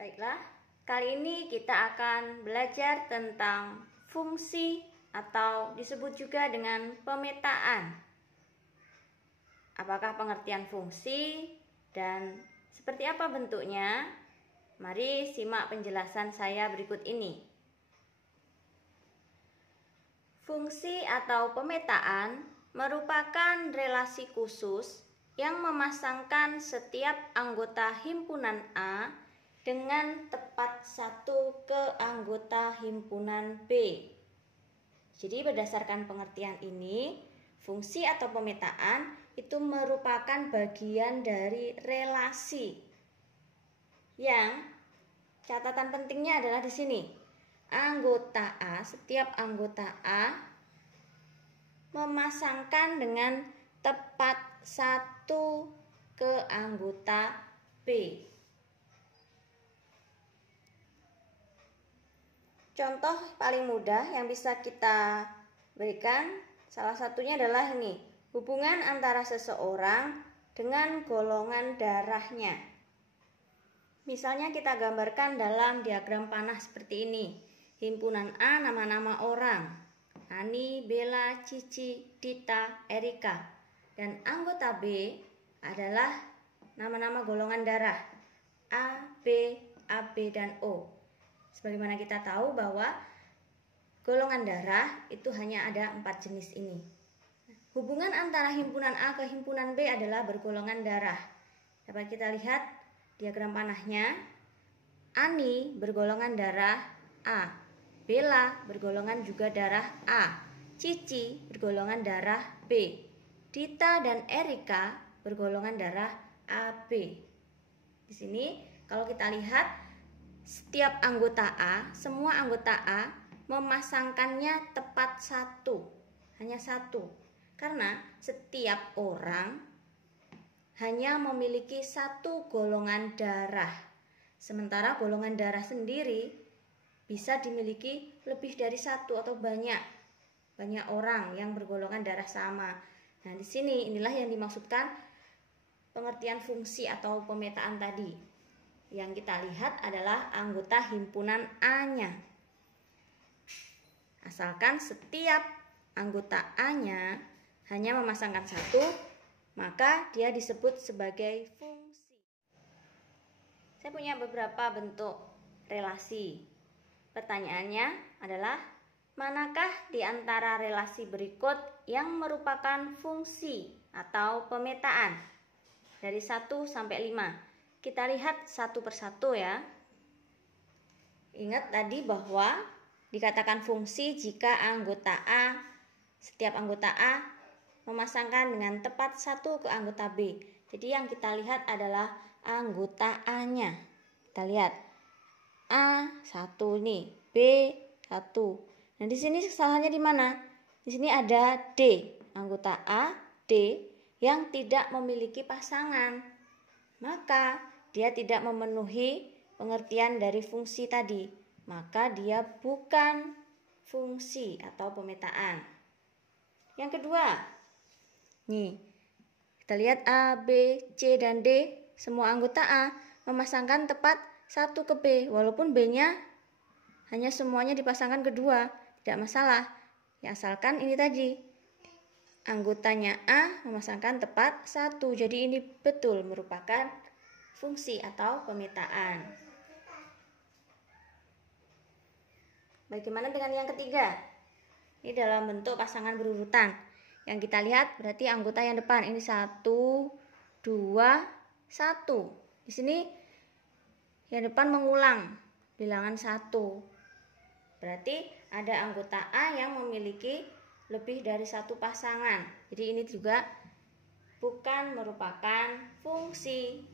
Baiklah, kali ini kita akan belajar tentang fungsi atau disebut juga dengan pemetaan. Apakah pengertian fungsi dan seperti apa bentuknya? Mari simak penjelasan saya berikut ini. Fungsi atau pemetaan merupakan relasi khusus yang memasangkan setiap anggota himpunan A dengan tepat satu ke anggota himpunan B. Jadi berdasarkan pengertian ini, fungsi atau pemetaan itu merupakan bagian dari relasi. Yang catatan pentingnya adalah di sini. Anggota A, setiap anggota A memasangkan dengan tepat satu ke anggota B. Contoh paling mudah yang bisa kita berikan salah satunya adalah ini, hubungan antara seseorang dengan golongan darahnya. Misalnya kita gambarkan dalam diagram panah seperti ini. Himpunan A nama-nama orang, Ani, Bella, Cici, Dita, Erika. Dan anggota B adalah nama-nama golongan darah, A, B, AB, dan O. Sebagaimana kita tahu bahwa golongan darah itu hanya ada 4 jenis ini. Hubungan antara himpunan A ke himpunan B adalah bergolongan darah. Dapat kita lihat diagram panahnya. Ani bergolongan darah A, Bella bergolongan juga darah A, Cici bergolongan darah B, Dita dan Erika bergolongan darah AB. Di sini kalau kita lihat setiap anggota A, semua anggota A memasangkannya tepat satu, hanya satu. Karena setiap orang hanya memiliki satu golongan darah. Sementara golongan darah sendiri bisa dimiliki lebih dari satu atau banyak orang yang bergolongan darah sama. Nah, di sini inilah yang dimaksudkan pengertian fungsi atau pemetaan tadi. Yang kita lihat adalah anggota himpunan A-nya. Asalkan setiap anggota A-nya hanya memasangkan satu, maka dia disebut sebagai fungsi. Saya punya beberapa bentuk relasi. Pertanyaannya adalah, manakah di antara relasi berikut yang merupakan fungsi atau pemetaan? Dari 1 sampai 5. Kita lihat satu persatu ya. Ingat tadi bahwa dikatakan fungsi jika setiap anggota A memasangkan dengan tepat satu ke anggota B. Jadi yang kita lihat adalah anggota A-nya. Kita lihat A1 nih, B1. Nah, di sini kesalahannya di mana? Di sini ada D, anggota A, D yang tidak memiliki pasangan. Maka dia tidak memenuhi pengertian dari fungsi tadi. Maka dia bukan fungsi atau pemetaan. Yang kedua, nih, kita lihat A, B, C, dan D. Semua anggota A memasangkan tepat satu ke B. Walaupun B-nya hanya semuanya dipasangkan kedua, tidak masalah. Ya, asalkan ini tadi, anggotanya A memasangkan tepat satu. Jadi ini betul merupakan fungsi atau pemetaan. Bagaimana dengan yang ketiga? Ini dalam bentuk pasangan berurutan. Yang kita lihat berarti anggota yang depan. Ini 1, 2, 1. Di sini yang depan mengulang bilangan 1. Berarti ada anggota A yang memiliki lebih dari satu pasangan. Jadi ini juga bukan merupakan fungsi.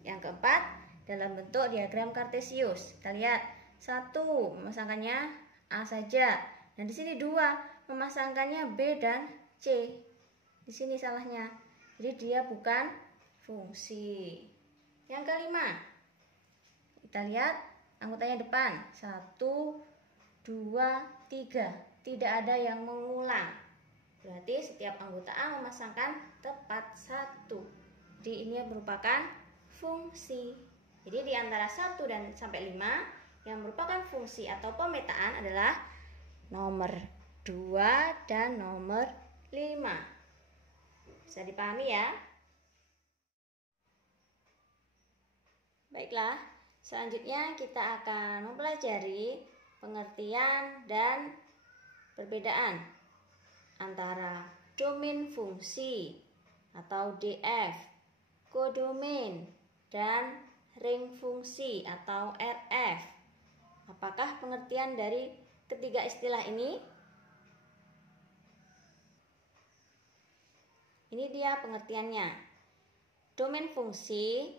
Yang keempat, dalam bentuk diagram kartesius. Kita lihat 1 memasangkannya A saja. Dan di sini 2 memasangkannya B dan C. Di sini salahnya. Jadi dia bukan fungsi. Yang kelima, kita lihat anggotanya depan. 1, 2, 3. Tidak ada yang mengulang. Berarti setiap anggota A memasangkan tepat satu. Jadi ini merupakan fungsi. Jadi di antara 1 dan sampai 5 yang merupakan fungsi atau pemetaan adalah nomor 2 dan nomor 5. Bisa dipahami ya? Baiklah, selanjutnya kita akan mempelajari pengertian dan perbedaan antara domain fungsi atau DF, kodomain, dan ring fungsi atau RF. Apakah pengertian dari ketiga istilah ini? Ini dia pengertiannya. Domain fungsi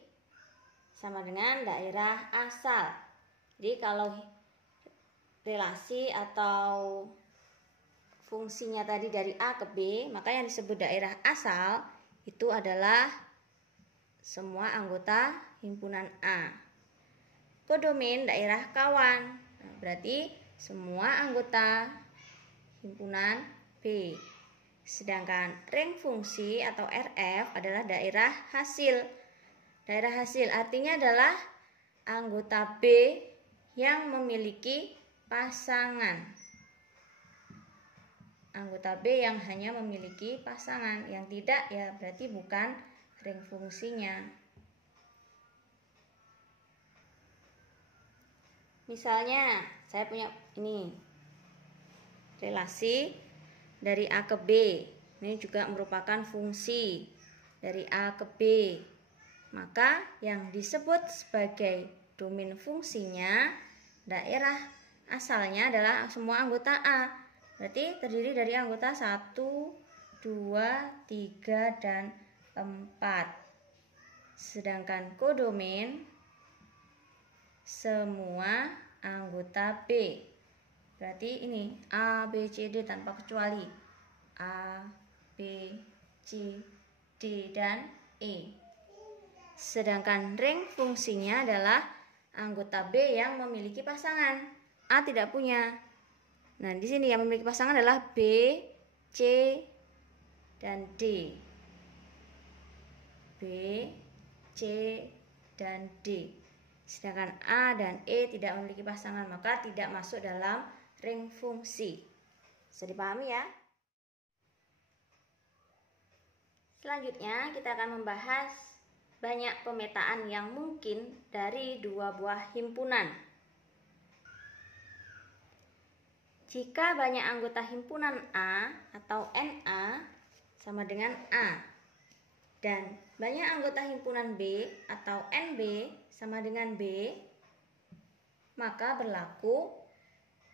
sama dengan daerah asal. Jadi kalau relasi atau fungsinya tadi dari A ke B, maka yang disebut daerah asal itu adalah semua anggota himpunan A. Kodomain daerah kawan, berarti semua anggota himpunan B. Sedangkan ring fungsi atau RF adalah daerah hasil. Daerah hasil artinya adalah anggota B yang memiliki pasangan. Anggota B yang hanya memiliki pasangan, yang tidak ya berarti bukan ring fungsinya. Misalnya saya punya ini relasi dari A ke B. Ini juga merupakan fungsi dari A ke B. Maka yang disebut sebagai domain fungsinya daerah asalnya adalah semua anggota A. Berarti terdiri dari anggota 1, 2, 3, dan 4. Sedangkan kodomain semua anggota B. Berarti ini A, B, C, D tanpa kecuali. A, B, C, D, dan E. Sedangkan ring fungsinya adalah anggota B yang memiliki pasangan. A tidak punya. Nah, di sini yang memiliki pasangan adalah B, C, dan D. B, C, dan D. Sedangkan A dan E tidak memiliki pasangan, maka tidak masuk dalam ring fungsi. Bisa dipahami ya? Selanjutnya kita akan membahas banyak pemetaan yang mungkin dari dua buah himpunan. Jika banyak anggota himpunan A atau NA sama dengan A, dan banyak anggota himpunan B atau NB sama dengan B, maka berlaku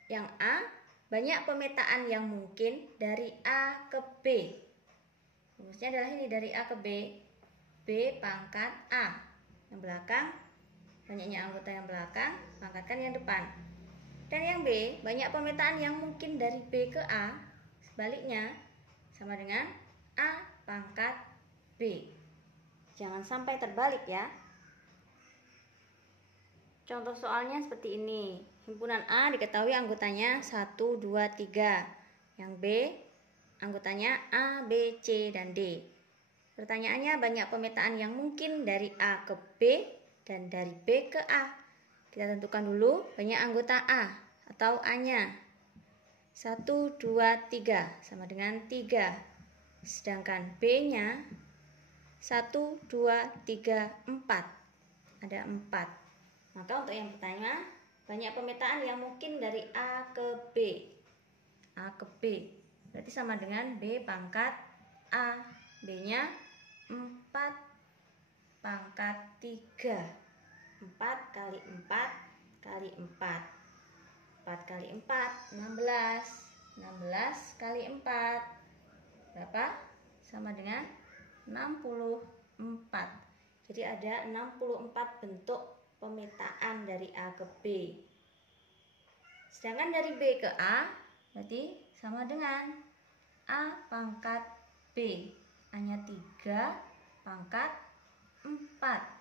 yang A banyak pemetaan yang mungkin dari A ke B. Rumusnya adalah ini, dari A ke B, B pangkat A. Yang belakang, banyaknya anggota yang belakang, pangkatkan yang depan. Dan yang B, banyak pemetaan yang mungkin dari B ke A, sebaliknya sama dengan A pangkat B. Jangan sampai terbalik ya. Contoh soalnya seperti ini. Himpunan A diketahui anggotanya 1, 2, 3. Yang B, anggotanya A, B, C, dan D. Pertanyaannya, banyak pemetaan yang mungkin dari A ke B dan dari B ke A. Kita tentukan dulu banyak anggota A atau A-nya. 1, 2, 3 sama dengan 3. Sedangkan B-nya 1, 2, 3, 4. Ada 4. Maka untuk yang pertama, banyak pemetaan yang mungkin dari A ke B. A ke B. Berarti sama dengan B pangkat A. B-nya 4 pangkat 3. 4 kali 4 kali 4. 4 kali 4, 16. 16 kali 4. Berapa? Sama dengan 64. Jadi ada 64 bentuk pemetaan dari A ke B. Sedangkan dari B ke A berarti sama dengan A pangkat B. A-nya 3 pangkat 4.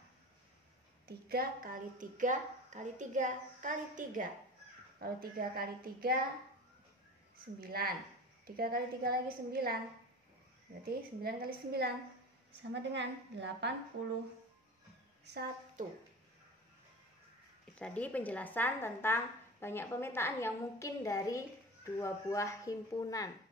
3 kali 3 kali 3 kali 3. Kalau 3 kali 3, 9. 3 kali 3 lagi 9. Berarti 9 kali 9 sama dengan 81. Tadi penjelasan tentang banyak pemetaan yang mungkin dari dua buah himpunan.